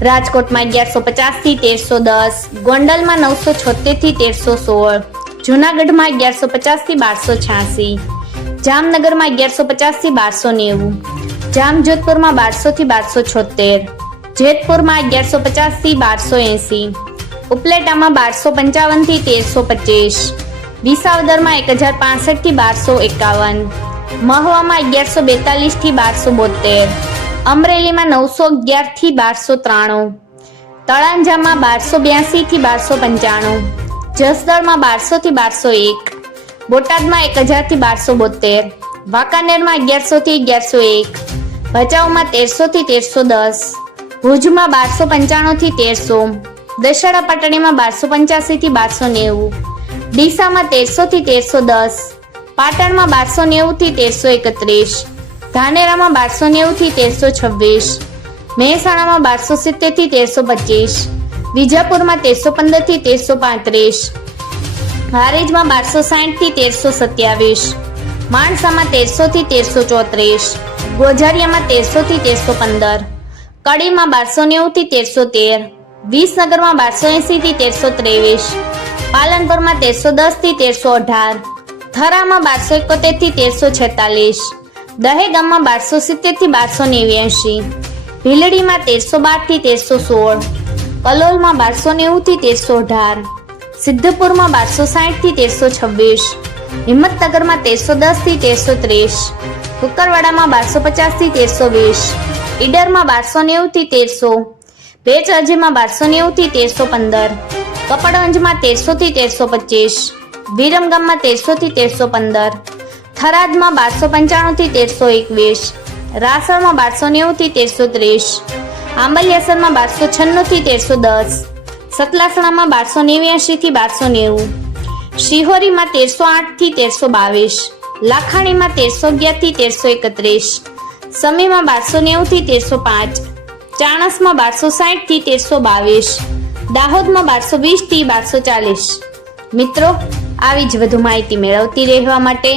રાજકોટમાં અગિયારસો પચાસથી તેરસો દસ, ગોંડલમાં નવસો છોતેરથી તેરસો સોળ, જુનાગઢમાં અગિયારસો પચાસથી બારસો છ્યાસી, જામનગરમાં અગિયારસો પચાસથી બારસો નેવું, જામજોધપુરમાં બારસો થી બારસો છોતેર, જેતપુરમાં અગિયારસો પચાસથી બારસો એંસી, ઉપલેટામાં બારસો પંચાવનથી તેરસો પચીસ, વિસાવદરમાં એક હજાર પાસઠથી બારસો એકાવન, મહવામાં અગિયારસો બેતાલીસથી બારસો બોતેર અમરેલીમાં નવસો અગિયારથી બારસો ત્રાણું. તળાંજામાં બારસો બ્યાસી થી બારસો પંચાણું. જસદણમાં બારસો થી બારસો એક. બોટાદમાં એક હજારથી બારસો બોતેર. વાંકાનેરમાં અગિયારસો થી અગિયારસો એક. ભચાઉમાં તેરસો થી તેરસો દસ. ભુજમાં બારસો પંચાણું થી તેરસો. દશેરા પાટણીમાં બારસો પંચ્યાસી થી બારસો નેવું. ડીસામાં તેરસો થી તેરસો દસ. પાટણમાં બારસો નેવું થી તેરસો એકત્રીસ. ધાનેરામાં બારસો નેવું થી તેરસો છવ્વીસ. મહેસાણામાં બારસો સિત્તેરથી તેરસો પચીસ. વિજાપુરમાં તેરસો પંદરથી તેરસો પાંત્રીસ. હારેજમાં બારસો સાઠથી તેરસો સત્યાવીસ. માણસામાં તેરસો થી તેરસો ચોત્રીસ. ગોઝારિયામાં તેરસો થી તેરસો પંદર. કડીમાં બારસો નેવું થી તેરસો તેર. વિસનગરમાં બારસો એંસીથી તેરસો ત્રેવીસ. પાલનપુરમાં તેરસો દસથી તેરસો અઢાર. થરામાં બારસો એકોતેરથી તેરસો છેતાલીસ. દહેગામમાં બારસો સિત્તેરથી બારસો નેવ્યાસી ભીલડીમાં તેરસો બારથી તેરસો સોળ, કલોલમાં બારસો નેવું થી તેરસો અઢાર, સિદ્ધપુરમાં બારસો સાઠથી તેરસો છવ્વીસ, હિંમતનગરમાં તેરસો દસથી તેરસો ત્રીસ, કુકરવાડામાં બારસો પચાસથી તેરસો વીસ, ઈડરમાં બારસો નેવું થી તેરસો બેચરજીમાં બારસો નેવું થી તેરસો પંદર, કપડવંજમાં તેરસો થી તેરસો પચીસ, વિરમગામમાં તેરસો થી તેરસો પંદર થરાદમાં બારસો પંચાણું થી તેરસો એકવીસ, રાસણમાં બારસો નેવું થી તેરસો ત્રીસ, આંબલિયાસરમાં બારસો છન્નું થી તેરસો દસ, સતલાસણામાં બારસો નેવ્યાસી થી બારસો નેવું, શિહોરીમાં તેરસો આઠથી તેરસો બાવીસ, લાખાણીમાં તેરસો અગિયારથી તેરસો એકત્રીસ, સમીમાં બારસો નેવું થી તેરસો પાંચ, ચાણસમાં બારસો સાઠથી તેરસો બાવીસ, દાહોદમાં બારસો વીસથી બારસો ચાલીસ. મિત્રો, આવી જ વધુ માહિતી મેળવતી રહેવા માટે